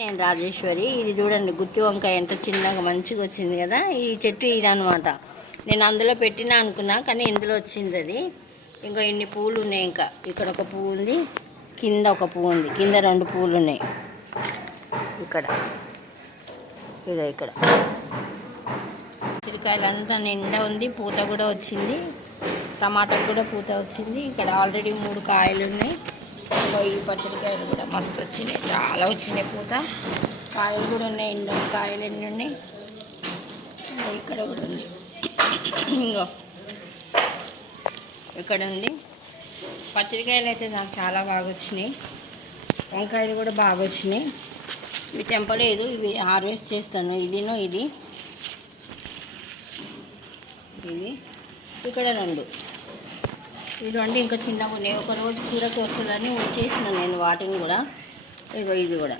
నేను రాజేశ్వరి. ఇది చూడండి గుత్తి వంకాయ ఎంత చిన్నగా మంచిగా వచ్చింది కదా. ఈ చెట్టు ఇదనమాట. నేను అందులో పెట్టినా అనుకున్నా కానీ ఇందులో వచ్చింది అది. ఇంకా ఇన్ని పూలు ఉన్నాయి. ఇంకా ఇక్కడ ఒక పువ్వు ఉంది, కింద ఒక పువ్వు ఉంది, కింద 2 పూలు ఉన్నాయి. ఇక్కడ ఇక్కడ పచ్చికాయలంతా నిండా ఉంది, పూత కూడా వచ్చింది. టమాటాకు కూడా పూత వచ్చింది. ఇక్కడ ఆల్రెడీ 3 కాయలు ఉన్నాయి. ఈ పచ్చడికాయలు కూడా మస్తు వచ్చినాయి, చాలా వచ్చినాయి పూత. కాయలు కూడా ఉన్నాయి. కాయలు ఎన్ని ఉన్నాయి. ఇక్కడ కూడా ఉంది. ఇంకో ఇక్కడ ఉంది. పచ్చడికాయలు అయితే నాకు చాలా బాగా వచ్చినాయి. వంకాయలు కూడా బాగా వచ్చినాయి. ఇవి తెంపలేదు, ఇవి హార్వెస్ట్ చేస్తాను. ఇది ఇక్కడ 2 ఇటువంటి ఇంకా చిన్నగా ఉన్నాయి. ఒక రోజు కూరకి వస్తుందని చేసిన నేను వాటిని కూడా. ఇగో ఇది కూడా